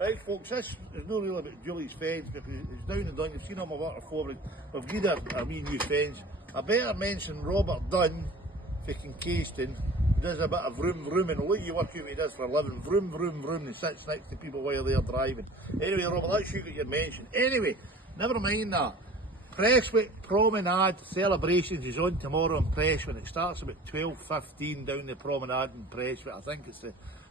Right, folks, this is not really about Julie's fence because it's down and done. You've seen all my water forward. We've got a wee new fence. I better mention Robert Dunn, fucking Caston, does a bit of vroom and look you work out what he does for a living. Vroom and sits next to people while they're driving. Anyway, Robert, that's you got your mention. Anyway, never mind that. Prestwick Promenade celebrations is on tomorrow in Prestwick. It starts about 12:15 down the promenade in Prestwick. I think it's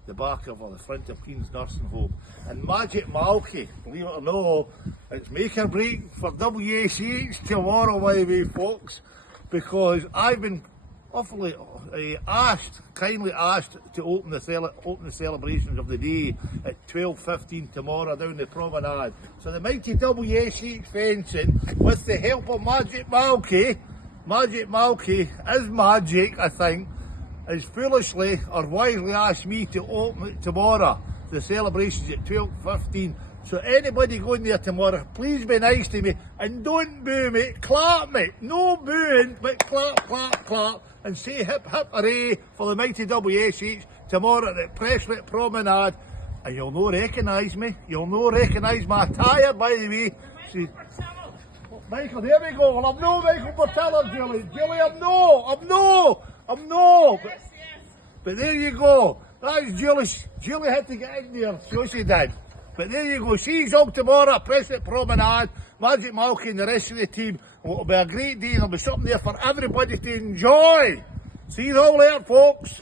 the back of or the front of Queen's Nursing Home. And Magic Malky, believe it or not, it's make or break for WSH tomorrow, my way, folks, because I've been awfully kindly asked to open the celebrations of the day at 12:15 tomorrow down the promenade. So the mighty WSH fencing, with the help of Magic Malky is magic, I think, has foolishly or wisely asked me to open it tomorrow. The celebrations at 12:15. So anybody going there tomorrow, please be nice to me and don't boo me, clap me. No booing, but clap, and say hip hooray for the mighty WSH tomorrow at Prestwick Promenade. And you'll no recognise me, you'll no recognise my attire, by the way. See, Michael, there we go. Well, I'm no Michael Portella, Julie. Julie, I'm no. But there you go. That's Julie. Julie had to get in there, so she did. But there you go. She's on tomorrow, Prestwick Promenade, Magic Malky and the rest of the team. It'll be a great day. There'll be something there for everybody to enjoy. See you all later, folks.